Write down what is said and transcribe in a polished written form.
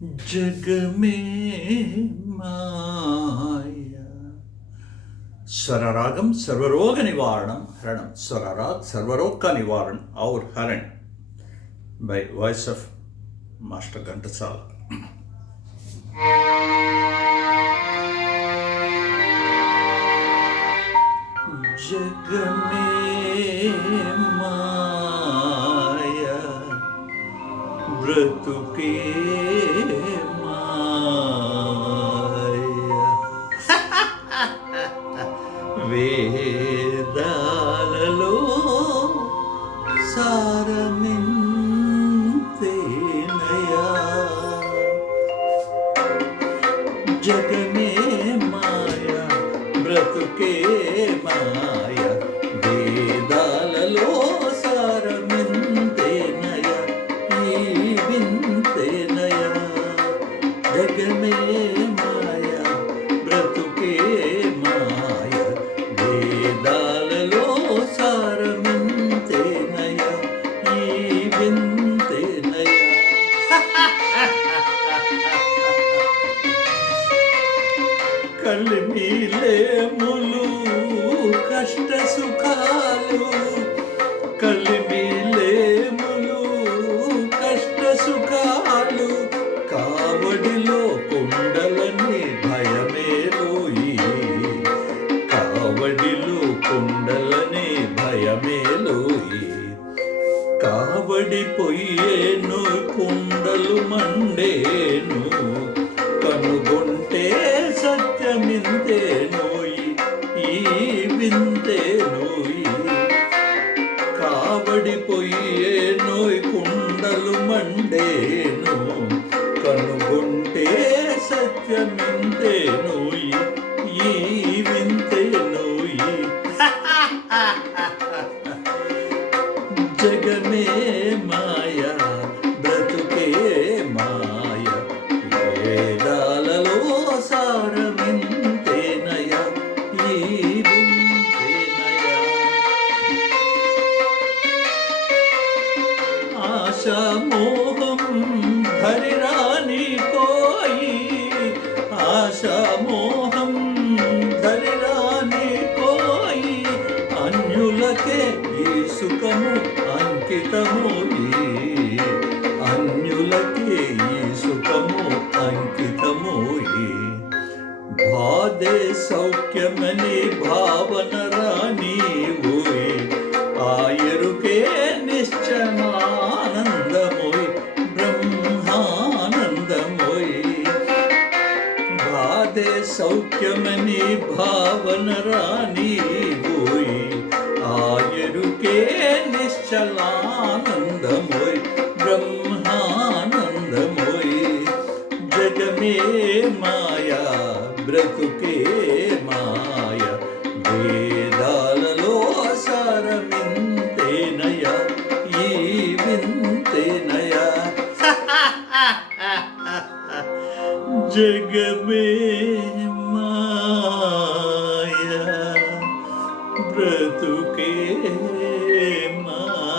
जग में माया। स्वररागम सर्वरोग निवारणम हरणम। स्वरराग सर्वरोग का निवारण और हरण by voice of Master Ghantasala. जग में माया ब्रतुके माया వేదాలలో సారమింతేనయా జగమే మాయా బ్రతుకే మాయా వేదాలలో సారమింతేనయా ఈ వింతేనయా జగమే మాయా బ్రతుకే మాయా వేదాలలో సారమింతేనయా ఈ వింతేనయా కలిమిలేములు కష్ట సుఖాలు కలిమిలేములు కష్ట సుఖాలు కావడిలో కుండలని భయమేలోయి కావడిలో కుండలని భయమేలోయి కావడి పొయ్యేను కుండలు మండేను కనుగొంటే సత్యమింతేనోయి ఈ వింతేనోయి కావడి పొయ్యేనోయ్ కుండలు మండేను కనుగొంటే సత్యమింతేనోయి ఈ వింతేనోయి జగమే మాయా బ్రతుకే మాయా వేదాలలో సారమింతేనయా ఈ వింతేనయా ఆశా మోహం ధరిరాని కోయి ఆశా మోహం ధరిరాని కోయి అన్యులకే ఈ సుఖము అంకితమోయి అన్యులకే ఈ సుఖము అంకితమోయి బాధే సౌఖ్యమని భావన రాని ఓయి ఆయరుకే నిశ్చమానందమోయి బ్రహ్మానందమోయి బాధే సౌఖ్యమని భావన రాని ఓయి ఆయరుకే నిశ్చలానందమోయ్ బ్రహ్మానందమోయ్ జగమే మాయా బ్రతుకే మాయా వేదాలలో సారమింతేనయా ఈ వింతేనయా జగమే మాయా బ్రతుకే మాయా